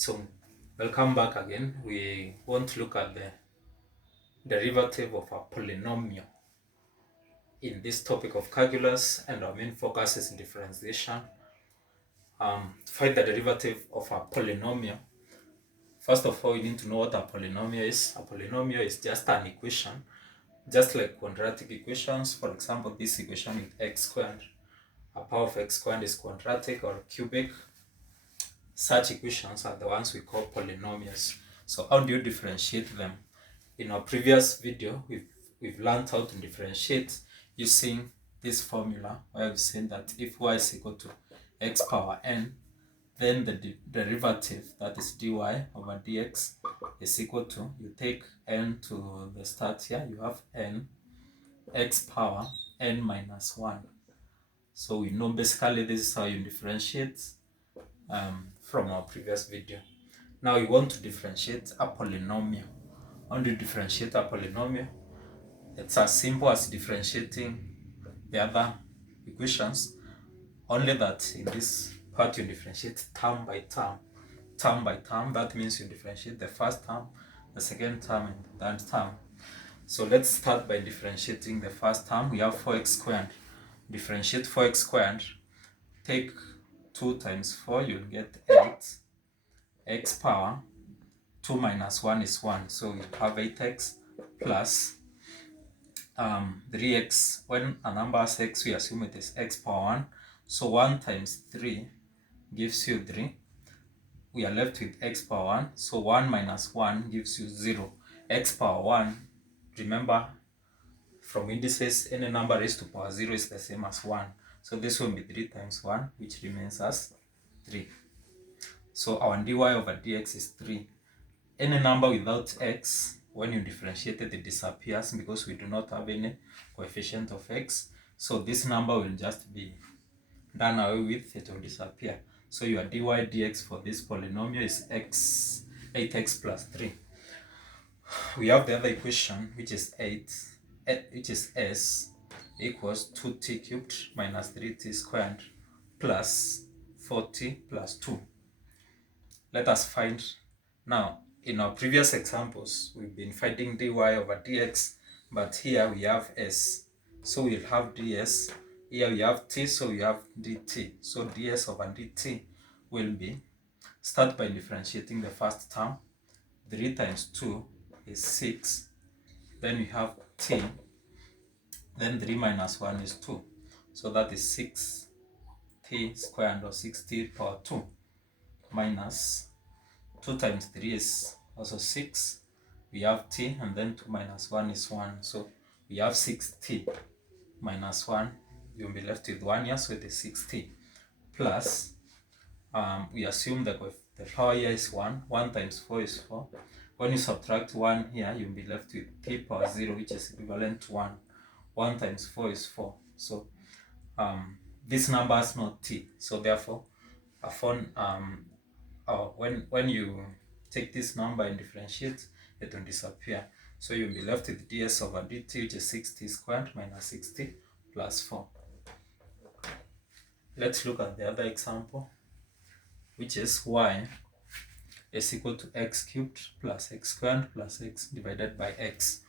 So, welcome back again. We want to look at the derivative of a polynomial in this topic of calculus, and our main focus is differentiation. To find the derivative of a polynomial, first of all, you need to know what a polynomial is. A polynomial is just an equation, just like quadratic equations. For example, this equation with x squared, a power of x squared is quadratic or cubic. Such equations are the ones we call polynomials. So how do you differentiate them? In our previous video, we've learned how to differentiate using this formula, where we've said that if y is equal to x power n, then the derivative, that is dy over dx, is equal to, you take n to the start here, you have n x power n minus 1. So we know basically this is how you differentiate from our previous video. Now we want to differentiate a polynomial. How do you differentiate a polynomial? It's as simple as differentiating the other equations, only that in this part you differentiate term by term. Term by term, that means you differentiate the first term, the second term, and the third term. So let's start by differentiating the first term. We have 4x squared. Differentiate 4x squared. Take 2 times 4, you'll get 8. X power 2 minus 1 is 1, so we have 8x plus 3x. When a number has x, we assume it is x power 1, so 1 times 3 gives you 3. We are left with x power 1, so 1 minus 1 gives you 0. X power 1, remember from indices, any number raised to power 0 is the same as 1, so this will be 3 times 1, which remains as 3. So our dy over dx is 3. Any number without x, when you differentiate it, it disappears because we do not have any coefficient of x. So this number will just be done away with, it will disappear. So your dy dx for this polynomial is 8x plus 3. We have the other equation, which is which is s equals 2t cubed minus 3t squared plus 4t plus 2. Let us find now. In our previous examples, we've been finding dy over dx, but here we have s, so we'll have ds. Here we have t, so we have dt. So ds over dt will be, start by differentiating the first term. 3 times 2 is 6. Then we have t. Then 3 minus 1 is 2. So that is 6t squared, or 6t power 2, minus 2 times 3 is also 6. We have t, and then 2 minus 1 is 1. So we have 6t minus 1. You'll be left with 1 here, so it is 6t. Plus, we assume that the power here is 1. 1 times 4 is 4. When you subtract 1 here, you'll be left with t power 0, which is equivalent to 1. 1 times 4 is 4. So this number has no t. So therefore, when you take this number and differentiate, it will disappear. So you'll be left with ds over dt, which is 6t squared minus 6t plus 4. Let's look at the other example, which is y is equal to x cubed plus x squared plus x divided by x.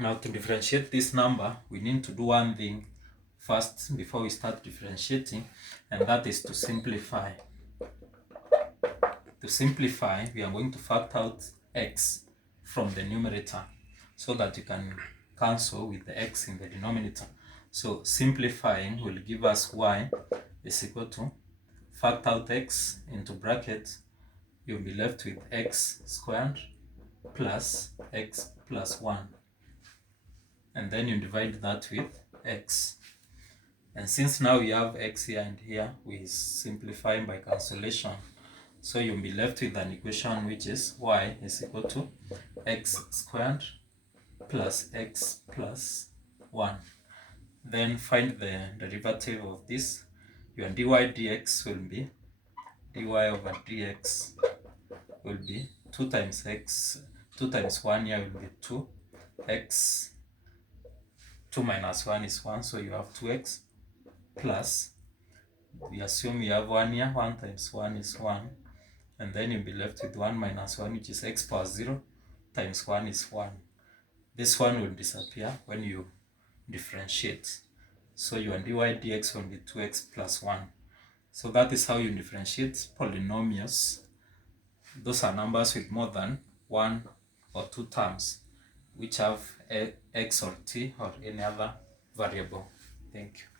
Now, to differentiate this number, we need to do one thing first before we start differentiating, and that is to simplify. To simplify, we are going to factor out x from the numerator so that you can cancel with the x in the denominator. So simplifying will give us y is equal to, factor out x into bracket, you'll be left with x squared plus x plus 1. And then you divide that with x. And since now we have x here and here, we simplify by cancellation. So you'll be left with an equation which is y is equal to x squared plus x plus 1. Then find the derivative of this. Your dy dx will be, dy over dx will be 2 times x, 2 times 1 here will be 2, x, 2 minus 1 is 1, so you have 2x, plus, we assume we have 1 here, 1 times 1 is 1, and then you'll be left with 1 minus 1, which is x power 0 times 1 is 1. This one will disappear when you differentiate. So your dy dx will be 2x plus 1. So that is how you differentiate polynomials. Those are numbers with more than 1 or 2 terms, which have x or t or any other variable. Thank you.